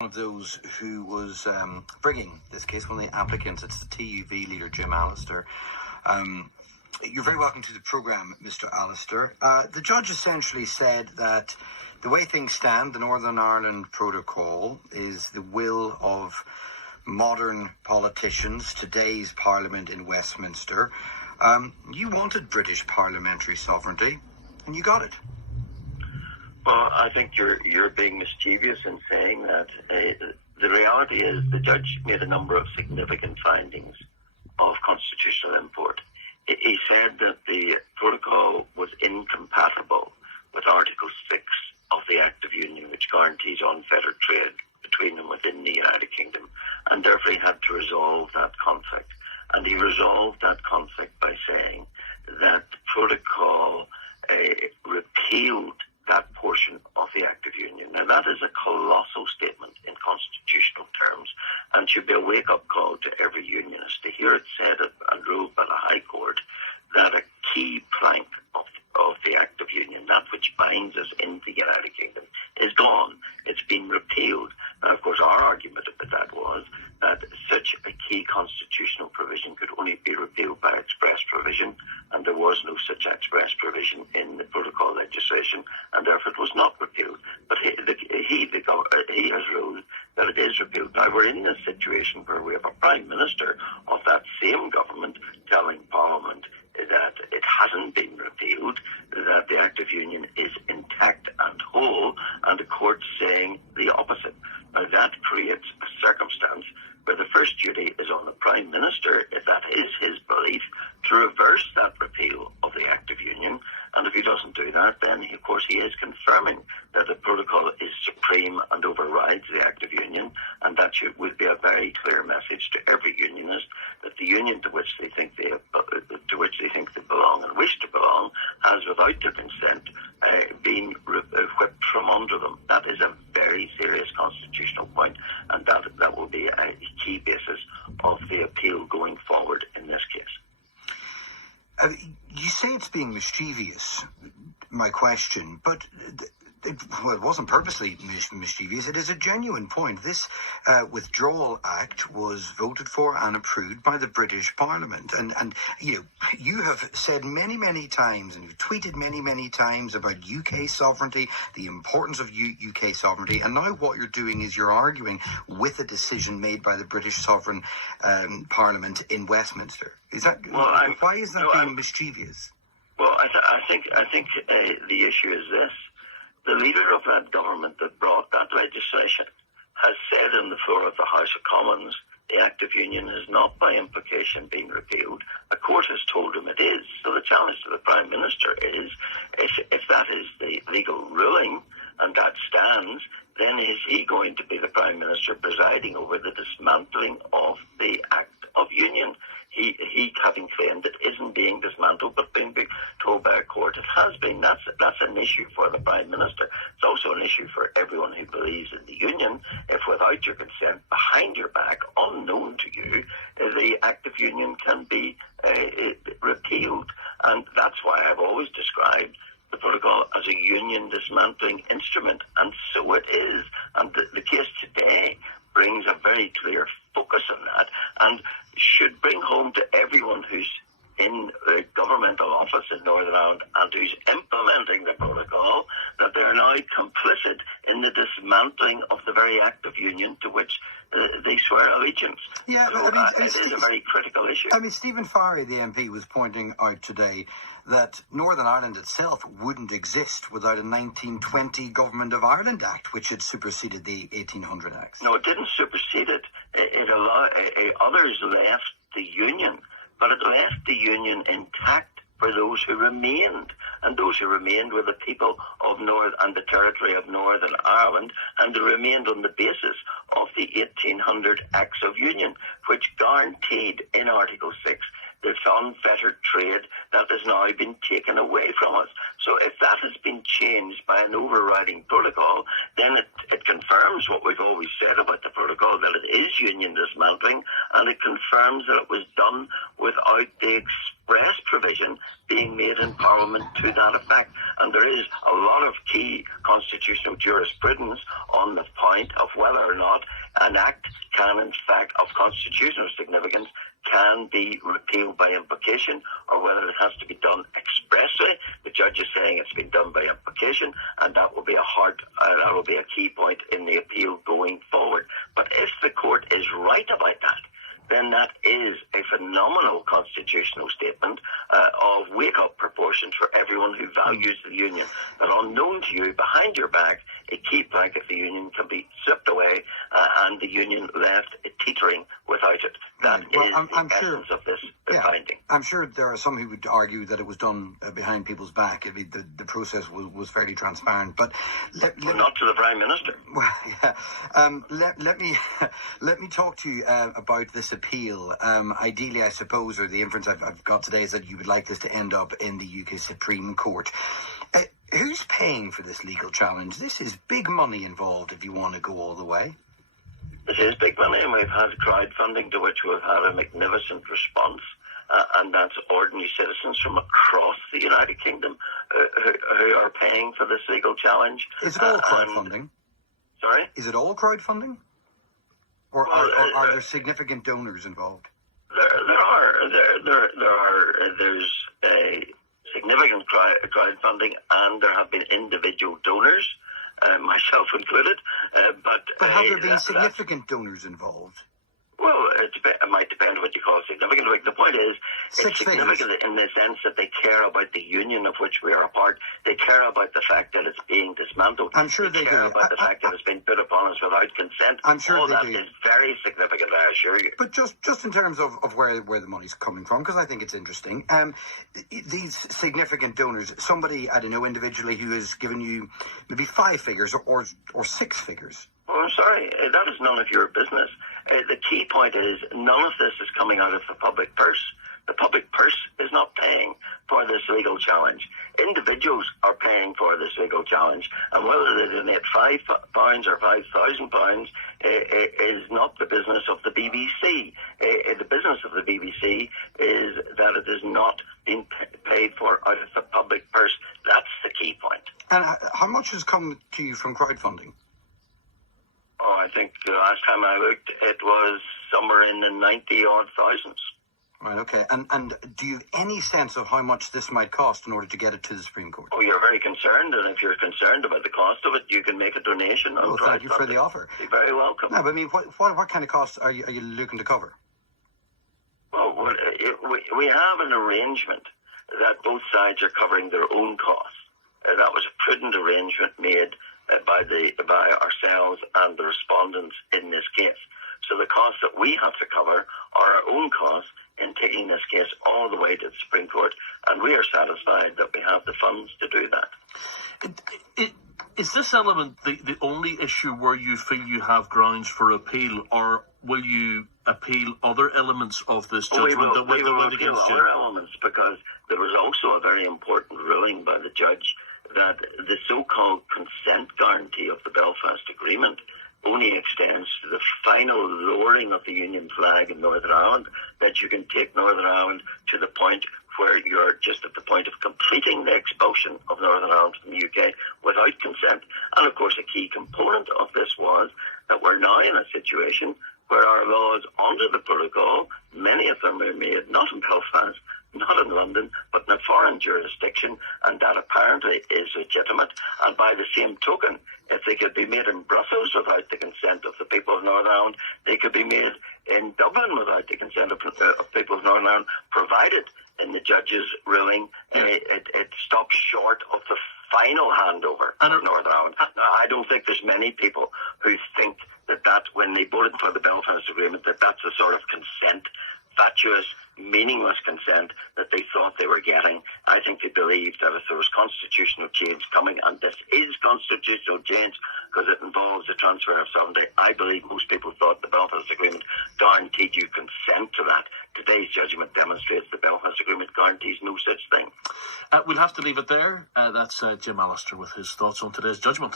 One of those who was bringing this case, one of the applicants. It's the TUV leader, Jim Allister. You're very welcome to the programme, Mr. Allister. The judge essentially said that the way things stand, the Northern Ireland Protocol is the will of modern politicians, today's Parliament in Westminster. You wanted British parliamentary sovereignty, and you got it. Well, I think you're being mischievous in saying that. The reality is the judge made a number of significant findings of constitutional import. He said that the protocol was incompatible with Article 6 of the Act of Union, which guarantees unfettered trade between and within the United Kingdom, and therefore he had to resolve that conflict. And he resolved that conflict by saying that the protocol repealed that portion of the Act of Union. Now, that is a colossal statement in constitutional terms and should be a wake-up call to every unionist to hear it said and ruled by the High Court that a key plank of the Act of Union, that which binds us into the United Kingdom, is gone. It's been repealed. Now, of course, our argument about that was that such a key constitutional provision could only be repealed by express provision, and there was no such express provision in the protocol legislation, and therefore it was not repealed. But he has ruled that it is repealed. Now, we're in this situation where we have a Prime Minister of that same government telling Parliament that it hasn't been repealed, that the Act of Union is intact and whole, and the court saying the opposite. Now, that creates a circumstance where the first duty is on the Prime Minister, if that is his belief, to reverse that repeal of the Act of Union. And if he doesn't do that, then, of course, he is confirming that the protocol is supreme and overrides the Act of Union, and that would be a very clear message to every unionist that the union to which they think they belong and wish to belong has, without their consent, been whipped from under them. That is a very serious constitutional point, and that will be a key basis of the appeal going forward in this case. You say it's being mischievous, my question, but it wasn't purposely mischievous. It is a genuine point. This Withdrawal Act was voted for and approved by the British Parliament. And you have said many, many times, and you've tweeted many, many times about UK sovereignty, the importance of UK sovereignty. And now what you're doing is you're arguing with a decision made by the British Sovereign Parliament in Westminster. Why is that being mischievous? Well, I think the issue is this. The leader of that government that brought that legislation has said on the floor of the House of Commons the Act of Union has not by implication been repealed. A court has told him it is. So the challenge to the Prime Minister is, if that is the legal ruling and that stands, then is he going to be the Prime Minister presiding over the dismantling of the Act of Union? He having claimed it isn't being dismantled but being told by a court it has been. That's an issue for the Prime Minister. It's also an issue for everyone who believes in the Union. If without your consent, behind your back, unknown to you, the Act of Union can be repealed. And that's why I've always described the protocol as a union dismantling instrument, and so it is. And the case today brings a very clear focus on that and should bring home to everyone who's in the governmental office in Northern Ireland and who's implementing the protocol that they're now complicit in the dismantling of the very Act of Union to which they swear allegiance. Yeah, so, it is a very critical issue. I mean, Stephen Farry, the MP, was pointing out today that Northern Ireland itself wouldn't exist without a 1920 Government of Ireland Act, which had superseded the 1800 Acts. No, it didn't supersede it. Others left the Union, but it left the Union intact for those who remained. And those who remained were the people of North and the territory of Northern Ireland, and they remained on the basis of the 1800 Acts of Union, which guaranteed in Article 6 this unfettered trade that has now been taken away from us. So if that has been changed by an overriding protocol, then it confirms what we've always said about the protocol, that it is union dismantling, and it confirms that it was done without the express provision being made in Parliament to that effect. And there is a lot of key constitutional jurisprudence on the point of whether or not an act can, in fact, of constitutional significance, can be repealed by implication, or whether it has to be done expressly. The judge is saying it's been done by implication, and that will be a key point in the appeal going forward. But if the court is right about that, then that is a phenomenal constitutional statement of wake-up proportions for everyone who values the union. That unknown to you, behind your back, a key plank of the union can be stripped away and the union left teetering without it. That is the essence of this finding. I'm sure there are some who would argue that it was done behind people's back. I mean, the process was fairly transparent. But not to the Prime Minister. Well, yeah. Let me talk to you about this appeal. Ideally, I suppose, or the inference I've got today is that you would like this to end up in the UK Supreme Court. Who's paying for this legal challenge? This is big money involved if you want to go all the way. This is big money, and we've had crowdfunding to which we've had a magnificent response, and that's ordinary citizens from across the United Kingdom who are paying for this legal challenge. Is it all crowdfunding? Sorry? Is it all crowdfunding? Or are there significant donors involved? There's a significant crowdfunding, and there have been individual donors, myself included. But have there been significant donors involved? Well, it might depend on what you call significant. Like, the point is, it's significant figures. In the sense that they care about the union of which we are a part. They care about the fact that it's being dismantled. I'm sure they care do. about the fact that it's been put upon us without consent. I'm sure all they that do. is very significant, I assure you. But just in terms of where the money's coming from, because I think it's interesting, these significant donors, somebody, I don't know, individually who has given you maybe 5 figures or 6 figures. Well, I'm sorry, that is none of your business. The key point is none of this is coming out of the public purse. The public purse is not paying for this legal challenge. Individuals are paying for this legal challenge, and whether they donate £5 or £5,000 is not the business of the BBC. The business of the BBC is that it is not being paid for out of the public purse. That's the key point. And how much has come to you from crowdfunding? Oh, I think the last time I looked, it was somewhere in the 90-odd thousands. Right, okay. And do you have any sense of how much this might cost in order to get it to the Supreme Court? Oh, you're very concerned, and if you're concerned about the cost of it, you can make a donation. Well, thank you for the offer. You're very welcome. No, but I mean, what kind of costs are you looking to cover? Well, we have an arrangement that both sides are covering their own costs. That was a prudent arrangement made by ourselves and the respondents in this case. So the costs that we have to cover are our own costs in taking this case all the way to the Supreme Court, and we are satisfied that we have the funds to do that. Is this element the only issue where you feel you have grounds for appeal, or will you appeal other elements of this judgment? We will appeal other elements, because there was also a very important ruling by the judge that the so-called consent guarantee of the Belfast Agreement only extends to the final lowering of the Union flag in Northern Ireland, that you can take Northern Ireland to the point where you're just at the point of completing the expulsion of Northern Ireland from the UK without consent. And of course, a key component of this was that we're now in a situation where our laws under the protocol, many of them are made not in Belfast, not in London, but in a foreign jurisdiction, and that apparently is legitimate. And by the same token, if they could be made in Brussels without the consent of the people of Northern Ireland, they could be made in Dublin without the consent of people of Northern Ireland, provided in the judge's ruling it stops short of the final handover of Northern Ireland. Now, I don't think there's many people who think that when they voted for the Belfast Agreement, that's a sort of consent, fatuous, meaningless consent that they thought they were getting. I think they believed that if there was constitutional change coming, and this is constitutional change because it involves the transfer of sovereignty, I believe most people thought the Belfast Agreement guaranteed you consent to that. Today's judgment demonstrates that we'll have to leave it there. That's Jim Allister with his thoughts on today's judgment.